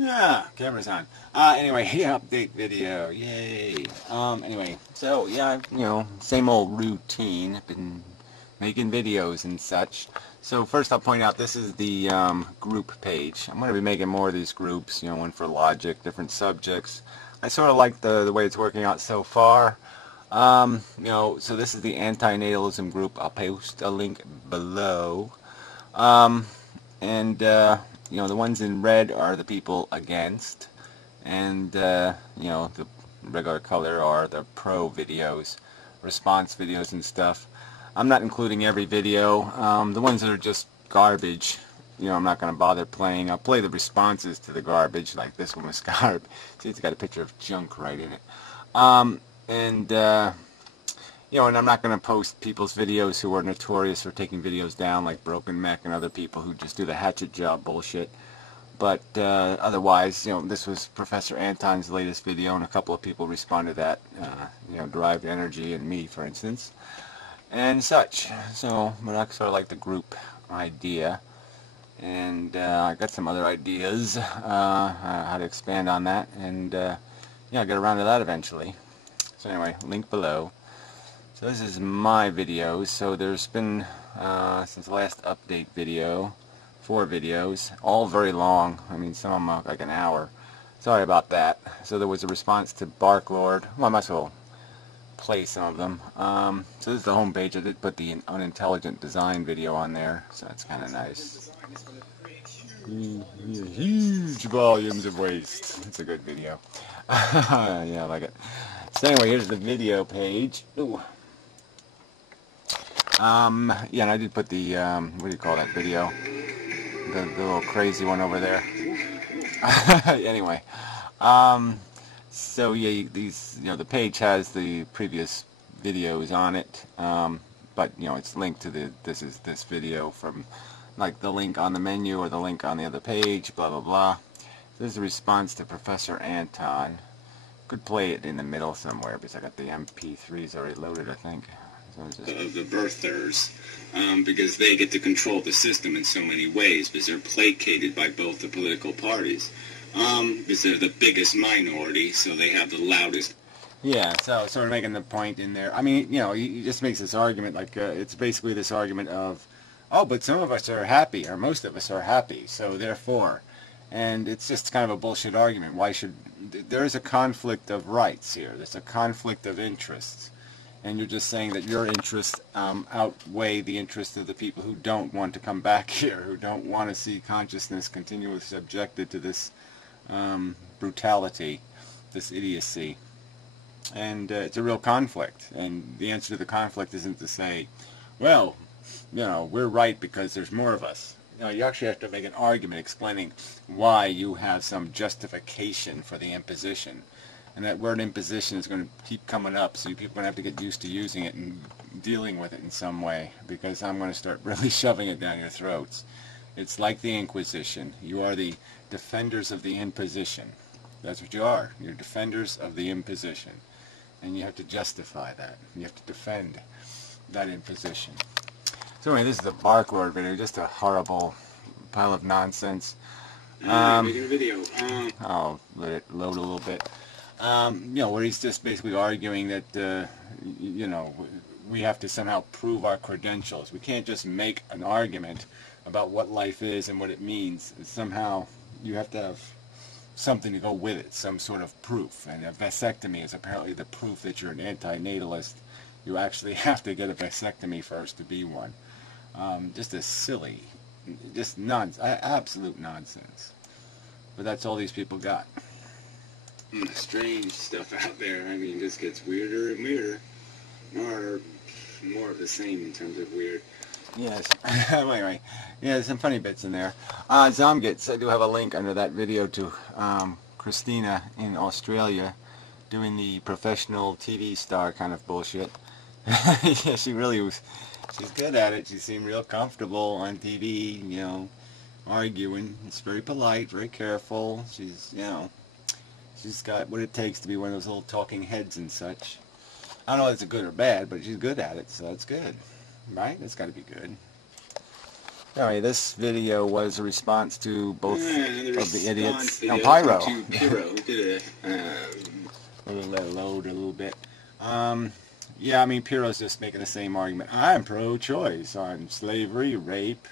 Yeah, camera's on. Anyway, update video. Yay. Anyway, so yeah, same old routine. Been making videos and such. So first I'll point out this is the group page. I'm going to be making more of these groups, one for logic, different subjects. I sort of like the way it's working out so far. So this is the antinatalism group. I'll post a link below. The ones in red are the people against, and the regular color are the pro videos, response videos and stuff. I'm not including every video. The ones that are just garbage, I'm not going to bother playing. I'll play the responses to the garbage, like this one was garbage. See, it's got a picture of junk right in it. And I'm not going to post people's videos who are notorious for taking videos down, like Broken Mech and other people who just do the hatchet job bullshit. But otherwise, this was Professor Anton's latest video, and a couple of people responded to that, Derived Energy and me, for instance, and such. So, but I sort of like the group idea, and I got some other ideas how to expand on that, and I'll get around to that eventually. So anyway, link below. So this is my videos. So there's been, since the last update video, 4 videos, all very long. I mean, some of them are like an hour. Sorry about that. So there was a response to Barklord. Well, I might as well play some of them. So this is the home page. I did put the unintelligent design video on there, so that's kind of nice. Huge volumes of waste. It's a good video. Yeah, I like it. So anyway, here's the video page. Ooh. Yeah, and I did put the, what do you call that video? The little crazy one over there. Anyway, so yeah, the page has the previous videos on it, but it's linked to this video from, like, the link on the menu or the link on the other page, blah blah blah. This is a response to Professor Anton. Could play it in the middle somewhere because I got the MP3s already loaded, I think. So of the birthers, because they get to control the system in so many ways, because they're placated by both the political parties, because they're the biggest minority, so they have the loudest. Yeah, so sort of making the point in there. I mean, he just makes this argument, like, it's basically this argument of, oh, but some of us are happy, or most of us are happy, so therefore. And it's just kind of a bullshit argument. Why should... There is a conflict of rights here. There's a conflict of interests. And you're just saying that your interests outweigh the interests of the people who don't want to come back here, who don't want to see consciousness continually subjected to this brutality, this idiocy. And it's a real conflict. And the answer to the conflict isn't to say, well, we're right because there's more of us. You actually have to make an argument explaining why you have some justification for the imposition. And that word imposition is going to keep coming up, so people are going to have to get used to using it and dealing with it in some way, because I'm going to start really shoving it down your throats. It's like the Inquisition. You are the defenders of the imposition. That's what you are. You're defenders of the imposition. And you have to justify that. You have to defend that imposition. So anyway, this is the Barklord video, just a horrible pile of nonsense. Making a video. I'll let it load a little bit. Where he's just basically arguing that, we have to somehow prove our credentials. We can't just make an argument about what life is and what it means. Somehow you have to have something to go with it, some sort of proof. And a vasectomy is apparently the proof that you're an antinatalist. You actually have to get a vasectomy first to be one. Just a silly, just absolute nonsense. But that's all these people got. Strange stuff out there. I mean, it just gets weirder and weirder. Or more of the same in terms of weird. Yes. Anyway, yeah, there's some funny bits in there. Zomgits, I do have a link under that video to Christina in Australia doing the professional TV star kind of bullshit. Yeah, she really was. She's good at it. She seemed real comfortable on TV, arguing. It's very polite, very careful. She's got what it takes to be one of those little talking heads and such. I don't know if it's good or bad, but she's good at it, so that's good. Right? That's got to be good. Anyway, this video was a response to both of the idiots. Video Pyro. to Pyro. We'll let it load a little bit. Yeah, I mean, Pyro's just making the same argument. I'm pro-choice on slavery, rape,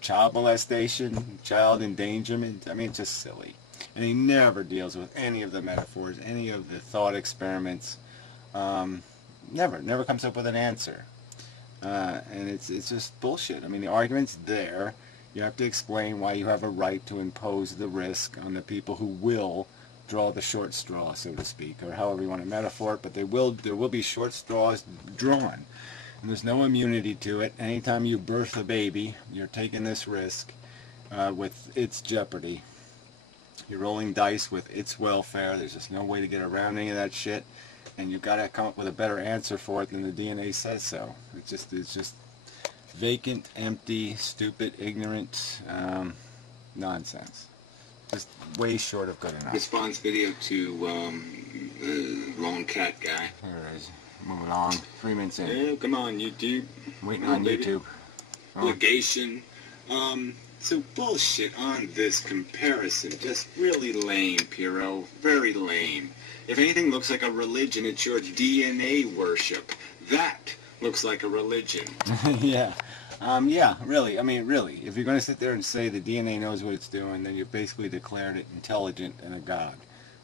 child molestation, child endangerment. I mean, it's just silly. And he never deals with any of the metaphors, any of the thought experiments. Never comes up with an answer. And it's just bullshit. I mean, the argument's there. You have to explain why you have a right to impose the risk on the people who will draw the short straw, so to speak, or however you want to metaphor it, but there will be short straws drawn. And there's no immunity to it. Anytime you birth a baby, you're taking this risk with its jeopardy. You're rolling dice with its welfare. There's just no way to get around any of that shit. And you've got to come up with a better answer for it than the DNA says so. It's just vacant, empty, stupid, ignorant nonsense. Just way short of good enough. Response video to the lone cat guy. There it is. Moving on. 3 minutes in. Yeah, come on, YouTube. Waiting on YouTube. Obligation. So bullshit on this comparison. Just really lame, Pyro. Very lame. If anything looks like a religion, it's your DNA worship. That looks like a religion. Yeah. Yeah, really. I mean, really. If you're going to sit there and say the DNA knows what it's doing, then you've basically declared it intelligent and a god.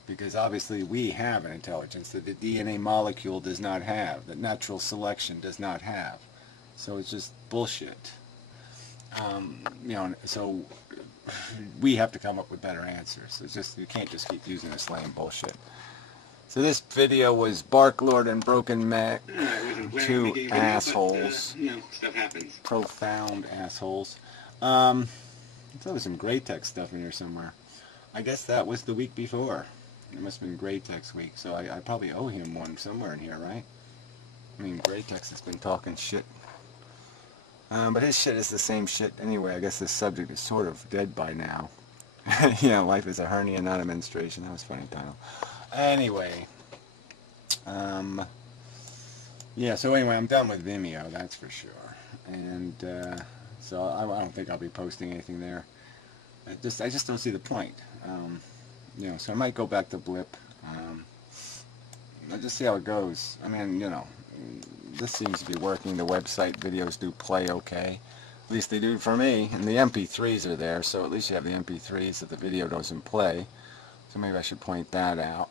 Because obviously we have an intelligence that the DNA molecule does not have, that natural selection does not have. So it's just bullshit. You know, so we have to come up with better answers. It's just, you can't just keep using this lame bullshit. So this video was Barklord and Broken Mac, two assholes, but, you know, stuff happens. Profound assholes. I thought there was some Great Text stuff in here somewhere. I guess that was the week before. It must have been Great Text week, so I probably owe him one somewhere in here, right? I mean, Great Text has been talking shit. But his shit is the same shit anyway. I guess this subject is sort of dead by now. You know, life is a hernia, not a menstruation. That was a funny title. Anyway, yeah, so anyway, I'm done with Vimeo, that's for sure. And so I don't think I'll be posting anything there. I just don't see the point. You know, so I might go back to Blip. I'll just see how it goes. I mean, you know, this seems to be working. The website videos do play okay. At least they do for me. And the MP3s are there, so at least you have the MP3s that the video doesn't play. So maybe I should point that out.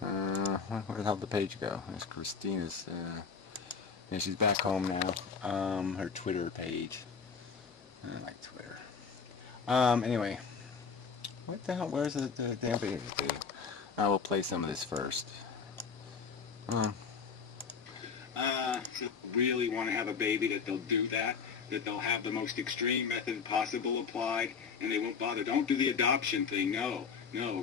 Where the hell did the page go? There's Christina's. Yeah, she's back home now. Her Twitter page. I like Twitter. Anyway, what the hell? Where's the damn video? I will play some of this first. So really want to have a baby that they'll do that they'll have the most extreme method possible applied, and they won't bother. Don't do the adoption thing. No,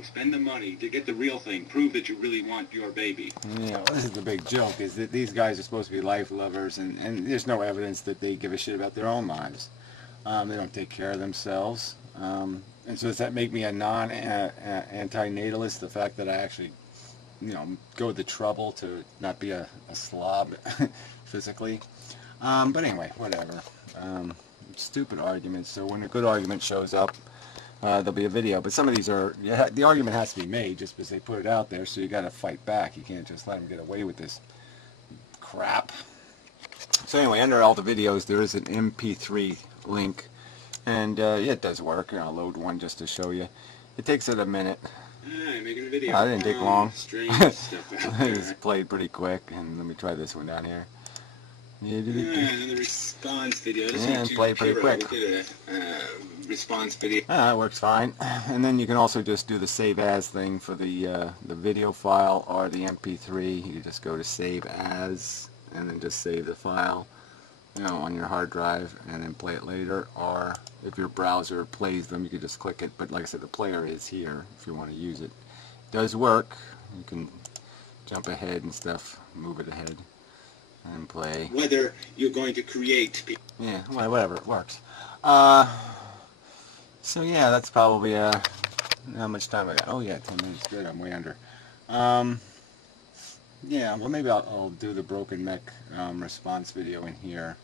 spend the money to get the real thing. Prove that you really want your baby. Yeah, well, this is the big joke, is that these guys are supposed to be life lovers, and there's no evidence that they give a shit about their own lives. They don't take care of themselves. And so does that make me a anti-natalist, the fact that I actually, you know, go to the trouble to not be a slob physically? But anyway, whatever. Stupid arguments. So when a good argument shows up, there'll be a video. But some of these are, the argument has to be made just because they put it out there, so you got to fight back. You can't just let them get away with this crap. So anyway, under all the videos, there is an MP3 link. And yeah, it does work. I'll load one just to show you. It takes it a minute. I'm making a video. It didn't take long. Strange stuff out It there. was played pretty quick. And let me try this one down here. And the response video. Yeah, play pretty quick. Response video. It works fine. And then you can also just do the save as thing for the video file or the MP3. You just go to save as and then just save the file, you know, on your hard drive and then play it later. Or if your browser plays them, you can just click it. But like I said, the player is here if you want to use it. It does work. You can jump ahead and stuff, move it ahead and play. Whether you're going to create. Yeah, whatever, it works. So yeah, that's probably how much time I got. Oh yeah, 10 minutes. Good, I'm way under. Yeah, well maybe I'll do the Broken Mech response video in here.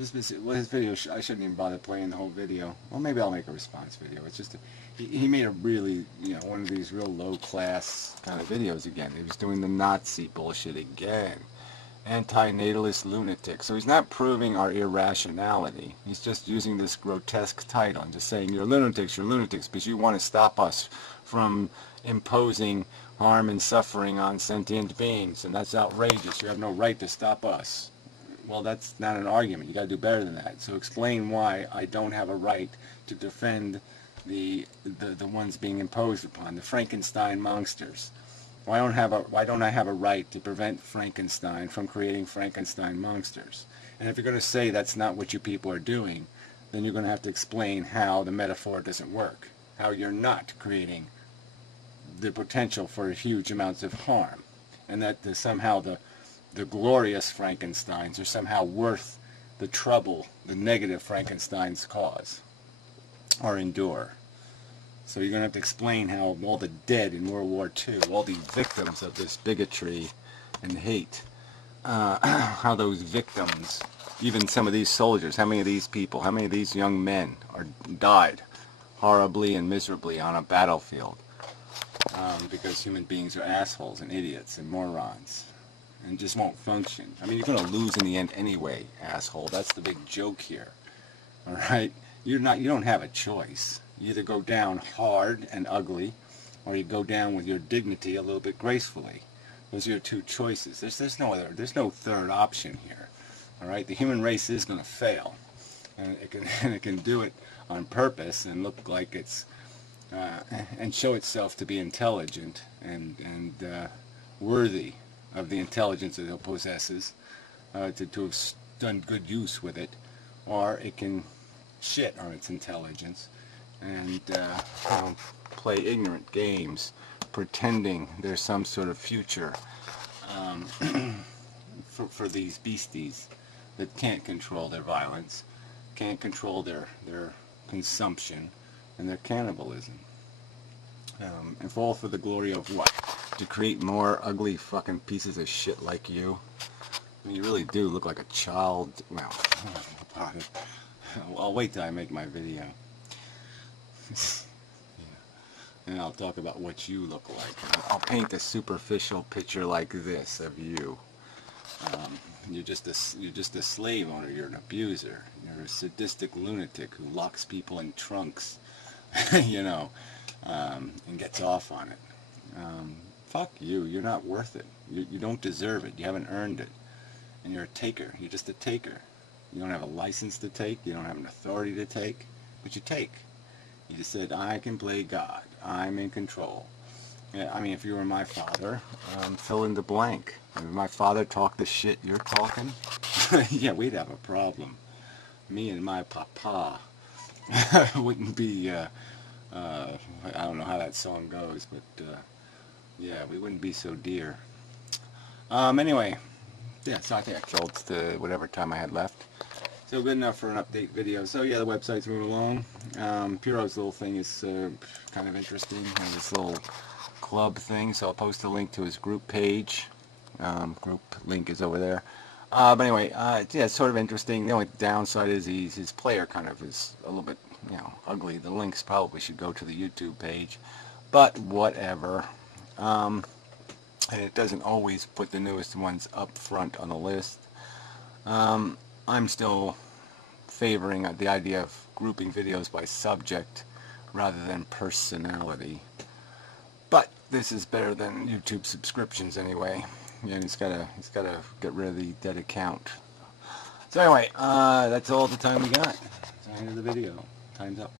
his video, I shouldn't even bother playing the whole video. Well, maybe I'll make a response video. It's just, he made a really, one of these real low-class kind of videos again. He was doing the Nazi bullshit again. Antinatalist lunatic. So he's not proving our irrationality. He's just using this grotesque title and just saying, you're lunatics, because you want to stop us from imposing harm and suffering on sentient beings, and that's outrageous. You have no right to stop us. Well, that's not an argument. You got to do better than that. So explain why I don't have a right to defend the ones being imposed upon, the Frankenstein monsters. Why don't I have a right to prevent Frankenstein from creating Frankenstein monsters? And if you're going to say that's not what you people are doing, then you're going to have to explain how the metaphor doesn't work, how you're not creating the potential for huge amounts of harm, and that somehow the glorious Frankensteins are somehow worth the trouble the negative Frankensteins cause or endure. So you're going to have to explain how all the dead in World War II, all the victims of this bigotry and hate, how those victims, even some of these soldiers, how many of these people, how many of these young men died horribly and miserably on a battlefield because human beings are assholes and idiots and morons and just won't function. I mean, you're going to lose in the end anyway, asshole. That's the big joke here. All right? You don't have a choice. You either go down hard and ugly, or you go down with your dignity a little bit gracefully. Those are your two choices. There's no third option here. All right, the human race is going to fail, and it can do it on purpose and look like it's and show itself to be intelligent and worthy of the intelligence that it possesses, to have done good use with it, or it can shit on its intelligence and play ignorant games, pretending there's some sort of future for these beasties that can't control their violence, can't control their consumption and their cannibalism. And all for the glory of what? To create more ugly fucking pieces of shit like you? I mean, you really do look like a child. Well, I'll wait till I make my video. Yeah. And I'll talk about what you look like. I'll paint a superficial picture like this of you. You're just a slave owner. You're an abuser. You're a sadistic lunatic who locks people in trunks, and gets off on it. Fuck you. You're not worth it. You don't deserve it. You haven't earned it. And you're a taker. You're just a taker. You don't have a license to take. You don't have an authority to take. But you take. You just said, I can play God. I'm in control. Yeah, I mean, if you were my father, fill in the blank. If my father talked the shit you're talking, yeah, we'd have a problem. Me and my papa wouldn't be, I don't know how that song goes, but, yeah, we wouldn't be so dear. Anyway, yeah, so I think I killed the whatever time I had left. So good enough for an update video. So yeah, the website's moving along. Piero's little thing is kind of interesting. Has this little club thing, so I'll post a link to his group page. Group link is over there. But anyway, yeah, it's sort of interesting. The only downside is his player kind of is a little bit, ugly. The links probably should go to the YouTube page, but whatever. And it doesn't always put the newest ones up front on the list. I'm still favoring the idea of grouping videos by subject rather than personality. But this is better than YouTube subscriptions anyway. Yeah, he's gotta get rid of the dead account. So anyway, that's all the time we got. That's the end of the video. Time's up.